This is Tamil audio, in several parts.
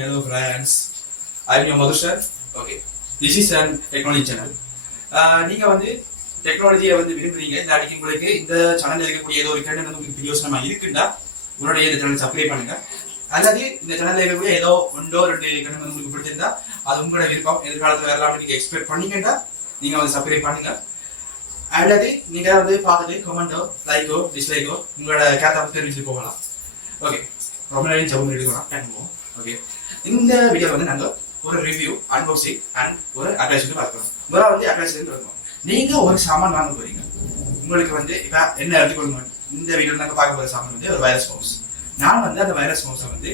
hello friends. I'm your Madhushan. Okay. This is an technology channel. நீங்க வந்து டெக்னாலஜியை வந்து விரும்புறீங்க இல்லாட்டி உங்களுக்கு இந்த சேனல்ல இருக்கக்கூடிய ஏதோ ஒரு கண்டென்ட் வந்து உங்களுக்கு யோசனை இருக்குன்னா உடனே இந்த சேனல் சப்ஸ்கிரைப் பண்ணுங்க. அல்லது இந்த சேனல்ல இருக்கக்கூடிய ஏதோ ஒன்றோ ரெண்டு கண்டென்ட் வந்து உங்களுக்கு பிடிச்சிருந்தா அது உங்களோட விருப்பம் எதிர்காலத்தில் வரலாம்னு நீங்க எக்ஸ்பெக்ட் பண்ணீங்கன்னா நீங்க வந்து சப்ஸ்கிரைப் பண்ணுங்க. அல்லது நீங்க வந்து பார்த்துட்டு கமெண்டோ லைக்கோ டிஸ்லைக்கோ உங்களோட கேட்டாக தெரிவிச்சுட்டு போகலாம். ஓகே, ரொம்ப நேரம் ஜவுன் எடுக்கலாம் கேட்குவோம். ஓகே, இந்த வீடியோ வந்து நாங்கள் ஒரு ரிவ்யூ அன்பாக்சிங் அண்ட் ஒரு அட்வைஸ் பார்க்கலாம். முதல்ல வந்து அட்வைஸ் இருக்கும். நீங்க ஒரு சாமான் வாங்க போறீங்க, உங்களுக்கு வந்து இப்ப என்ன எடுத்துக்கொள்ளுங்க. இந்த வீடியோ நாங்கள் பார்க்க போற சாமான் வந்து ஒரு வைரஸ் மவுஸ். நான் வந்து அந்த வைரஸ் மவுஸை வந்து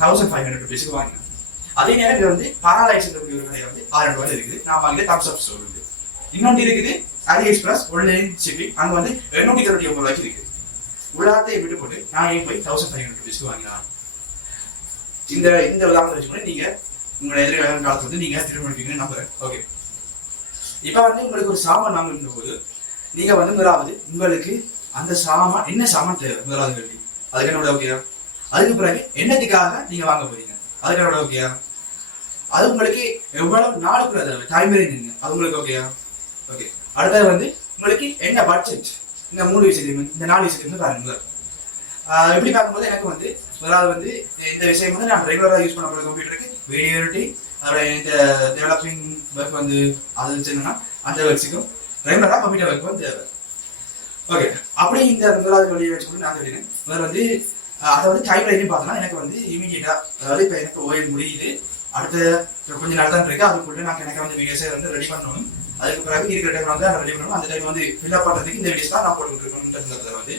1500 rupees வாங்கினேன். அதே நேரம் இது வந்து பராலைஸ் ஒரு கடையில் வந்து 600 ரூபாய் இருக்குது. நான் வாங்கிய தம்ஸ் அப் ஸ்டோர் இருக்குது. இன்னொன்று இருக்குது அலி எக்ஸ்பிரஸ் ஆன்லைன் ஷிப்பிங், அங்கே வந்து 899 ரூபாய்க்கு இருக்குது. உள்ளாத்தை விட்டு போட்டு நான் போய் 1500 rupees வாங்கினான். இந்த இந்த உதாரணத்தை வச்சுக்கொண்டு நீங்க உங்களோட எதிர்கால காலத்தை வந்து நீங்க தீர்மானிப்பீங்கன்னு நம்புறேன். ஓகே, இப்ப வந்து உங்களுக்கு ஒரு சாமான் வாங்குற போது நீங்க வந்து முதலாவது உங்களுக்கு அந்த சாமான் என்ன சாமான் தேவை முதலாவது கேள்வி. அதுக்கு என்னோட ஓகேயா? அதுக்கு பிறகு என்னத்துக்காக நீங்க வாங்க போறீங்க அதுக்கு என்னோட ஓகேயா? அது உங்களுக்கு எவ்வளவு நாளுக்குள்ள தேவை டைம் நீங்க அது உங்களுக்கு ஓகேயா? ஓகே, அடுத்தது வந்து உங்களுக்கு என்ன பட்ஜெட். இந்த 3 விஷயத்தையும் இந்த 4 விஷயத்தையும் பாருங்க. எப்படி பார்க்கும்போது எனக்கு வந்து முதலாவது வந்து இந்த விஷயம் வந்து நான் ரெகுலராக யூஸ் பண்ண போகிற கம்ப்யூட்டருக்கு வீடியோ எடிட்டிங் அதோட இந்த டெவலப்பிங் ஒர்க் வந்து அது வச்சுன்னா அந்த ஒர்க்ஸுக்கும் ரெகுலராக கம்ப்யூட்டர் ஒர்க் வந்து தேவை. ஓகே, அப்படி இந்த முதலாவது வழியை வச்சுக்கொண்டு நான் தெரியும். முதல்ல வந்து அதை வந்து டைம் லைனையும் பார்த்தோன்னா எனக்கு வந்து இமீடியட்டா, அதாவது இப்போ எனக்கு ஓஎல் முடியுது, அடுத்த கொஞ்சம் நாள் தான் இருக்கு, அதுக்குள்ள நான் எனக்கு வந்து வீடியோஸை வந்து ரெடி பண்ணணும். அதுக்கு பிறகு இருக்கிற டைம் வந்து ரெடி பண்ணணும். அந்த டைம் வந்து ஃபில்அப் பண்ணுறதுக்கு இந்த வீடியோஸ் தான் நான் போட்டுக்கிட்டு இருக்கணும்ன்றதுல வந்து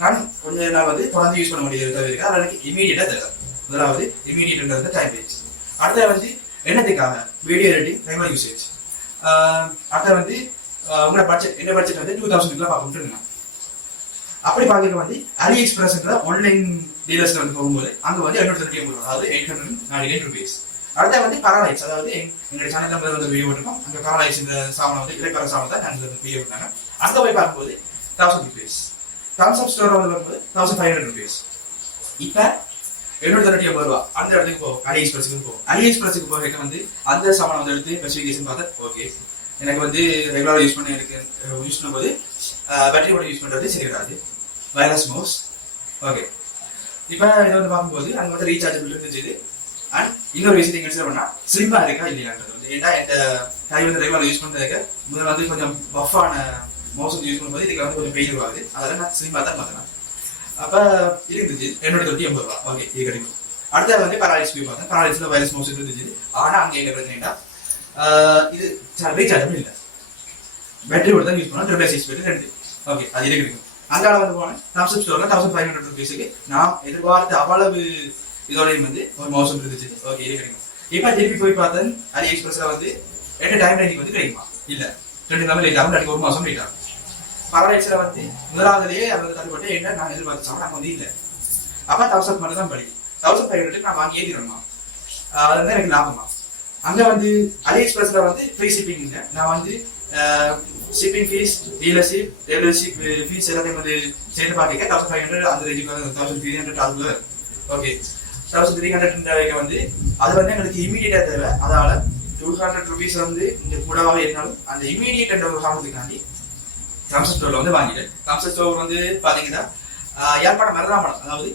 நான் கொஞ்ச நாள் வந்து தொடர்ந்து யூஸ் பண்ண முடியாது தவிர அதில் எனக்கு இமீடியட்டா தேவை. முதலாவது இமீடியட்ன்றது டைம் வேஸ்ட். அடுத்த வந்து என்னத்துக்காக வீடியோ எடிட்டிங் ரெகுலர் யூசேஜ். அடுத்த வந்து உங்களோட பட்ஜெட் என்ன பட்ஜெட் வந்து 2000 பார்க்கணும். அப்படி பார்க்க வந்து அலி எக்ஸ்பிரஸ்ன்ற ஆன்லைன் டீலர்ஸ்ல வந்து போகும்போது அங்கே வந்து 830 அதாவது 898 rupees. அடுத்த வந்து பராலைட்ஸ், அதாவது எங்களுடைய சேனல் வந்து வீடியோ இருக்கும். அந்த பராலைட்ஸ் இந்த சாமான் வந்து இலக்கண சாமான் தான் நான் வீடியோ பண்ணாங்க. அடுத்த போய் பார்க்கும்போது 1000 rupees. தம்ஸ் அப் ஸ்டோர் வந்து வரும்போது 1500 rupees. இப்போ 890 ரூபா அந்த இடத்துக்கு போகும். அலி எக்ஸ்பிரஸுக்கு போகும். அலி எக்ஸ்பிரஸுக்கு போக வந்து அந்த சாமான் வந்து எடுத்து ஸ்பெசிஃபிகேஷன் பார்த்தா ஓகே, எனக்கு வந்து ரெகுலராக யூஸ் பண்ண எனக்கு யூஸ் பண்ணும்போது பேட்டரியோட யூஸ் பண்ணுறது சரி வராது. Virus mouse. ஓகே, இப்போ இதை வந்து பார்க்கும்போது அங்கே வந்து ரீசார்ஜபிள் இருந்துச்சு. அண்ட் இன்னொரு விஷயத்தை கன்சிடர் பண்ணா ஸ்லிம்மா இருக்கா இல்லையான்றது வந்து ஏன்னா இந்த கை வந்து ரெகுலராக யூஸ் பண்ணுறதுக்கு முதல்ல வந்து கொஞ்சம் பஃபான மவுஸ் யூஸ் பண்ணும்போது இதுக்கு வந்து கொஞ்சம் பெயின் வருவாது. அதெல்லாம் நான் ஸ்லிம்மாக தான் மாற்றினேன். அப்போ இருந்துச்சு 880 ரூபா. ஓகே, இது கிடைக்கும். அடுத்தது வந்து பராலிஸ் போய் பார்த்தேன். பராலிஸில் வைரஸ் மவுஸ் இருந்துச்சு. ஆனால் அங்கே என்ன பிரச்சனைனா இது ரீசார்ஜபிள் இல்லை, பேட்டரியோட தான் யூஸ் பண்ணோம். 6 பேட்டரி 2. ஓகே, அது இது கிடைக்கும். அங்கால வந்து போனேன் தம்ஸ் அப் ஸ்டோர்ல 1500 rupeesக்கு நான் எதிர்பார்த்த அவ்வளவு இதோடையும் வந்து ஒரு மவுஸ் இருந்துச்சு. ஓகே, இது கிடைக்கும். இப்போ திருப்பி போய் பார்த்தேன் அலி எக்ஸ்பிரஸ்ல வந்து 8 டைம் ரைட்டிங் வந்து கிடைக்குமா? இல்லை, 2 நாள் லேட் ஆகும், இல்லாட்டி 1 மாதம் லேட் ஆகும். பராலைட்ஸ்ல வந்து முதலாவதுலேயே அது வந்து தள்ளுபட்டு என்ன நான் எதிர்பார்த்த சாமான் நாங்கள் வந்து இல்லை. அப்போ தம்ஸ் அப் மட்டும் தான் படி 1500 நான் வாங்கி ஏறிடணுமா? அது வந்து எனக்கு லாபமா? அங்கே வந்து அலி எக்ஸ்பிரஸ்ல வந்து ஃப்ரீ ஷிப்பிங் இல்லை. நான் வந்து ஷிப்பிங் ஃபீஸ், டீலர்ஷிப், டெலிவரிஷிப் ஃபீஸ் எல்லாத்தையும் வந்து சேர்த்து பார்க்க 1500 அந்த ரேஞ்சுக்கு 1300 அதுக்குள்ள. ஓகே, 1300 வந்து அது வந்து எங்களுக்கு இமீடியட்டா தேவை. அதனால 200 rupees வந்து இந்த கூடவாக இருந்தாலும் அந்த இமீடியட் என்ற ஒரு காரணத்துக்காண்டி தம்ஸ் ஸ்டோர்ல வந்து வாங்கிட்டேன். தம்ஸ் ஸ்டோர் வந்து பாத்தீங்கன்னா யாழ்ப்பாணம் மருதாமடம், அதாவது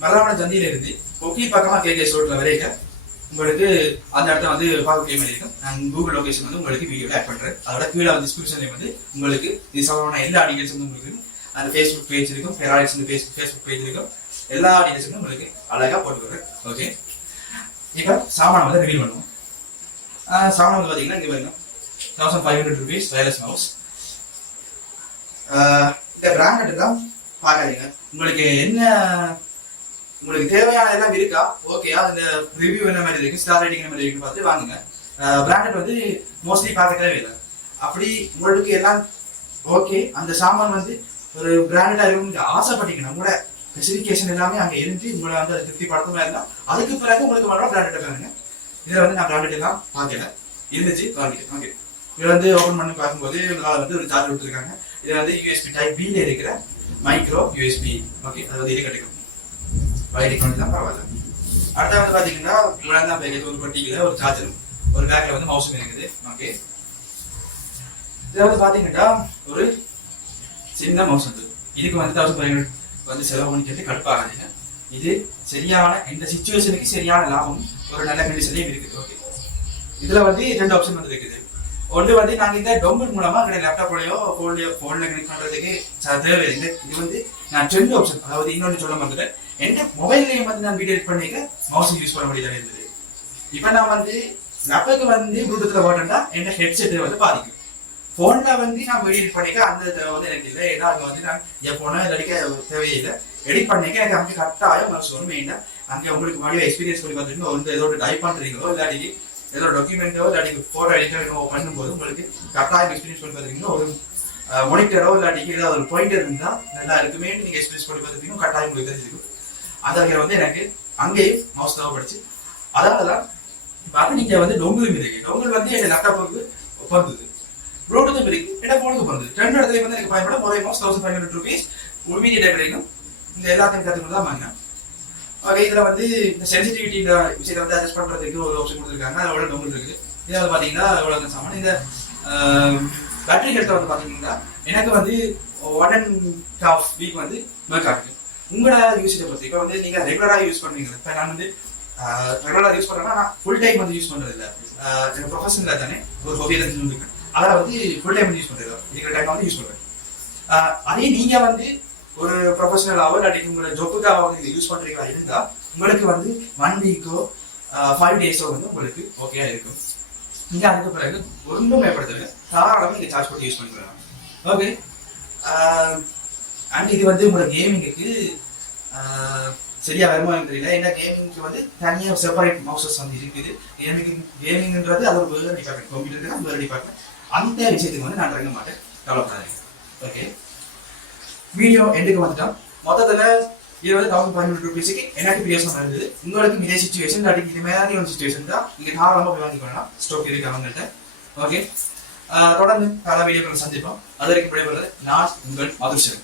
மருதாமடம் சந்தியில இருந்து ஒக்கி பக்கமா கேகே ஸ்டோர்ல வரைக்கும் உங்களுக்கு அந்த இடத்த வந்து பார்க்கக்கூடிய மாதிரி இருக்கும். நான் கூகுள் லொகேஷன் வந்து உங்களுக்கு வீடியோ ஆட் பண்றேன். அதோட கீழே வந்து டிஸ்கிரிப்ஷன்ல வந்து உங்களுக்கு இது சம்பந்தமான எல்லா டீடைல்ஸ் வந்து உங்களுக்கு அந்த ஃபேஸ்புக் பேஜ் இருக்கும், பெராலிக்ஸ் ஃபேஸ்புக் பேஜ் இருக்கும். எல்லா டீடைல்ஸும் உங்களுக்கு அழகா போட்டுக்கிறேன். ஓகே, இப்போ சாமான் வந்து ரிவீல் பண்ணுவோம். சாமான் வந்து பார்த்தீங்கன்னா இங்கே பாருங்க 1500 rupees வைரஸ் மவுஸ். இந்த பிராண்டட் தான் பார்க்காதீங்க. உங்களுக்கு என்ன உங்களுக்கு தேவையான எல்லாம் இருக்கா ஓகேயா, அந்த ரிவ்யூ என்ன மாதிரி இருக்கு, ஸ்டார் ரேட்டிங் என்ன மாதிரி இருக்குன்னு பார்த்து வாங்குங்க. பிராண்டட் வந்து மோஸ்ட்லி பார்க்கவே இல்லை. அப்படி உங்களுக்கு எல்லாம் ஓகே, அந்த சாமான் வந்து ஒரு பிராண்டடா இருக்கும் ஆசைப்பட்டீங்கன்னா உங்களோட ஸ்பெசிஃபிகேஷன் எல்லாமே அங்கே இருந்து உங்களை வந்து அதை திருப்தி படுத்தமா இருந்தா அதுக்கு பிறகு உங்களுக்கு மட்டும் பிராண்டட் பாருங்க. இதில் வந்து நான் பிராண்டட் எல்லாம் பார்க்கல, இருந்துச்சு வாங்கிட்டேன். ஓகே, இதில் வந்து ஓப்பன் பண்ணி பார்க்கும்போது வந்து ஒரு சார்ஜர் கொடுத்துருக்காங்க. இதில் வந்து யூஎஸ்பி டைப் பில இருக்கிற மைக்ரோ யூஎஸ்பி. ஓகே, அது வந்து இது கிடைக்கும். வயரிங் பண்ணி தான் பரவாயில்ல. அடுத்த வந்து பாத்தீங்கன்னா இவ்வளவு தான் பேக்கெட். ஒரு பட்டியல ஒரு சார்ஜரும் ஒரு பேக்ல வந்து மவுஸும் இருக்குது. ஓகே, இதை வந்து பாத்தீங்கன்னா ஒரு சின்ன மவுஸ் வந்து இதுக்கு வந்து 1500 வந்து செலவு பண்ணிக்கிறது கடுப்பாகாதீங்க. இது சரியான இந்த சிச்சுவேஷனுக்கு சரியான லாபம் ஒரு நல்ல கண்டிஷன்லயும் இருக்குது. ஓகே, இதுல வந்து 2 ஆப்ஷன் வந்து இருக்குது. ஒன்று வந்து நாங்க இந்த டொங்கல் மூலமா லேப்டாப்லயோ போன்ல கனெக்ட் பண்றதுக்கு தேவையில்லை. இது வந்து நான் 2 ஆப்ஷன், அதாவது இன்னொன்று சொல்ல மாட்டேன், எந்த மொபைல்லையும் வந்து நான் வீடியோ எடிட் பண்ணிக்க மவுஸ் யூஸ் பண்ண முடியாது இருந்தது. இப்ப நான் வந்து லேப்டாப்க்கு வந்து ப்ளூடூத்ல போட்டேன்னா என் ஹெட்செட் வந்து பாதிக்கும். போன்ல வந்து நான் வீடியோ எடிட் பண்ணிக்க அந்த வந்து எனக்கு இல்லை. ஏன்னா அங்க வந்து நான் என் போன அடிக்க தேவையில்லை. எடிட் பண்ணிக்க எனக்கு அங்கே கரெக்டாக மனசு வரும். மெயினா அங்கே உங்களுக்கு மறுபடியும் எக்ஸ்பீரியன்ஸ் பண்ணி பார்த்துட்டு வந்து ஏதோ டைப் பண்றீங்களோ இல்லாட்டி ஏதோ டாக்குமெண்டோ இல்லாட்டி போட்டோ எடிட்டோ பண்ணும்போது உங்களுக்கு கரெக்டாக எக்ஸ்பீரியன்ஸ் பண்ணி பார்த்துருக்கீங்க. ஒரு மானிட்டரோ இல்லாட்டி ஏதாவது ஒரு பாயிண்டர் இருந்தா நல்லா இருக்குமே நீங்க எக்ஸ்பீரியன்ஸ் பண்ணி பார்த்துருக்கீங்க. கரெக்டாக உங்களுக்கு தெரிஞ்சிருக்கும். அந்த வகையில் வந்து எனக்கு அங்கேயும் மவுஸ் தேவைப்படுச்சு. அதனாலதான் பார்க்க நீங்க வந்து டொங்கல் இருக்கு. டொங்கல் வந்து என் லேப்டாப்புக்கு பொறுத்தது, ப்ளூடூத் இருக்கு, என்ன போனுக்கு பொறுத்தது. 2 இடத்துல வந்து எனக்கு பயன்பட ஒரே மவுஸ் 1500 rupees இமீடியட்டா கிடைக்கும். இந்த எல்லாத்தையும் கற்றுக்கணும் தான் வாங்கினேன். ஓகே, இதுல வந்து இந்த சென்சிட்டிவிட்டி இந்த விஷயத்தை வந்து அட்ஜஸ்ட் பண்றதுக்கு ஒரு ஆப்ஷன் கொடுத்துருக்காங்க. அதோட டொங்கல் இருக்குது. இதை வந்து பாத்தீங்கன்னா எவ்வளவு சாமான். இந்த பேட்டரி ஹெல்த் வந்து பாத்தீங்கன்னா எனக்கு வந்து 1.5 வீக் வந்து ஒர்க் ஆகுது. உங்களோட யூஸை பொறுத்து இப்போ வந்து நீங்க ரெகுலரா யூஸ் பண்ணுவீங்க. இப்போ நான் வந்து ரெகுலரா யூஸ் பண்றேன்னா நான் ஃபுல் டைம் வந்து யூஸ் பண்றது இல்லை. ப்ரொஃபஷனலா தானே ஒரு ஹாபியில இருந்துருக்கேன். அதனால வந்து ஃபுல் டைம் யூஸ் பண்றது இருக்கிற டைம் வந்து யூஸ் பண்ணுவேன். அதே நீங்க வந்து ஒரு ப்ரொஃபஷனலாவோ இல்லாட்டி உங்களோட ஜொப்புக்காக வந்து யூஸ் பண்றீங்களா இருந்தா உங்களுக்கு வந்து 1 வீக்கோ 5 டேஸோ வந்து உங்களுக்கு ஓகேயா இருக்கும். நீங்க அதுக்கு பிறகு ஒன்றும் பயப்படுத்துங்க, தாராளமாக நீங்க சார்ஜ் போட்டு யூஸ் பண்ணிக்கலாம். ஓகே, அண்ட் இது வந்து உங்களோட கேமிங்குக்கு சரியா வருமானம் தெரியல. ஏன்னா கேமிங்க்கு வந்து தனியாக செப்பரேட் மவுசஸ் வந்து இருக்குது. கேமிங்ன்றது அது ஒரு வேறு டிபார்ட்மெண்ட், கம்ப்யூட்டருக்கு வேறு டிபார்ட்மெண்ட். அந்த விஷயத்துக்கு வந்து நான் இறங்க மாட்டேன், கவலைப்படாதீங்க. ஓகே, வீடியோ எண்டுக்கு வந்துட்டோம். மொத்தத்தில் இது வந்து 1500 ரூபீஸுக்கு எனக்கு பிரியோசனம் இருந்தது. உங்களுக்கு இதே சுச்சுவேஷன் அடிக்க இது மாதிரி ஒரு சுச்சுவேஷன் தான் நீங்கள் தாராளமாக போய் வாங்கிக்கொள்ளலாம். ஸ்டாக் இருக்கு அவங்கள்ட்ட. ஓகே, தொடர்ந்து பல வீடியோக்களை சந்திப்போம். அது வரைக்கும் விடைபெறுவது நான் உங்கள் மதுஷன்.